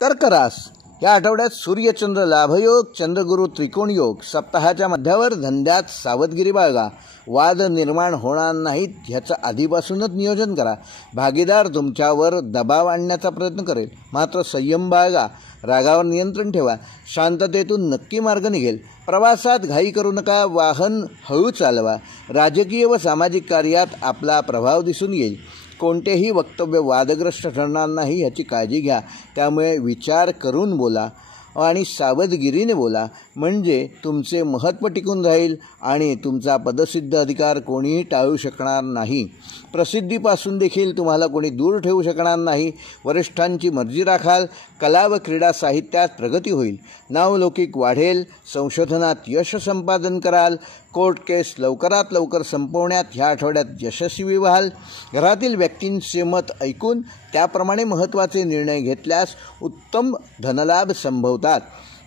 कर्क रास या आठवड्यात सूर्यचंद्र लाभयोग, चंद्रगुरु त्रिकोण योग. सप्ताहाच्या मध्यावर धंद्यात सावधगिरी बाळगा. वाद निर्माण होणार नाहीत ह्याचं आधीपासूनच नियोजन करा. भागीदार तुमच्यावर दबाव आणण्याचा प्रयत्न करेल, मात्र संयम बाळगा. रागावर नियंत्रण ठेवा. शांततेतून नक्की मार्ग निघेल. प्रवासात घाई करू नका. वाहन हळू चालवा. राजकीय व सामाजिक कार्यात आपला प्रभाव दिसून येईल. कोणतेही वक्तव्य वादग्रस्त ठरणार नाही याची काळजी घ्या. त्यामुळे विचार करून बोला आणि सावधगिरीने बोला, म्हणजे तुमचे महत्त्व टिकून राहील आणि तुमचा पदसिद्ध अधिकार कोणीही टाळू शकणार नाही. प्रसिद्धीपासून देखील तुम्हाला कोणी दूर ठेवू शकणार नाही. वरिष्ठांची मर्जी राखाल. कला व क्रीडा साहित्यात प्रगती होईल. नावलौकिक वाढेल. संशोधनात यश संपादन कराल. कोर्ट केस लवकरात लवकर संपवण्यात ह्या आठवड्यात यशस्वी व्हाल. घरातील व्यक्तींचे मत ऐकून त्याप्रमाणे महत्त्वाचे निर्णय घेतल्यास उत्तम धनलाभ संभवतात.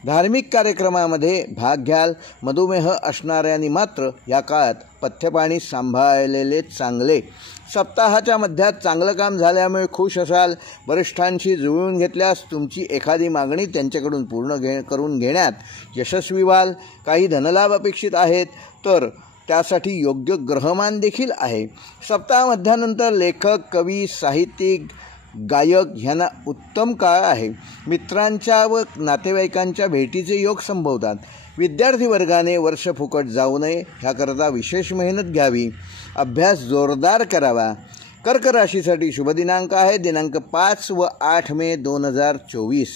धार्मिक कार्यक्रमामध्ये भाग घ्याल. मधुमेह असणाऱ्यांनी मात्र या काळात पथ्यपाणी सांभाळलेले चांगले. सप्ताहाच्या मध्यात चांगलं काम झाल्यामुळे खुश असाल. वरिष्ठांशी जुळवून घेतल्यास तुमची एखादी मागणी त्यांच्याकडून पूर्ण करून घेण्यात यशस्वी व्हाल. काही धनलाभ अपेक्षित आहेत तर त्यासाठी योग्य ग्रहमान देखील आहे. सप्ताहामध्यानंतर लेखक, कवी, साहित्यिक, गायक ह्यांना उत्तम काळ आहे. मित्रांच्या व नातेवाईकांच्या भेटीचे योग संभवतात. विद्यार्थी वर्गाने वर्ष फुकट जाऊ नये ह्याकरता विशेष मेहनत घ्यावी. अभ्यास जोरदार करावा. कर्क राशीसाठी शुभ दिनांक आहे दिनांक 5 व 8 मे 2024.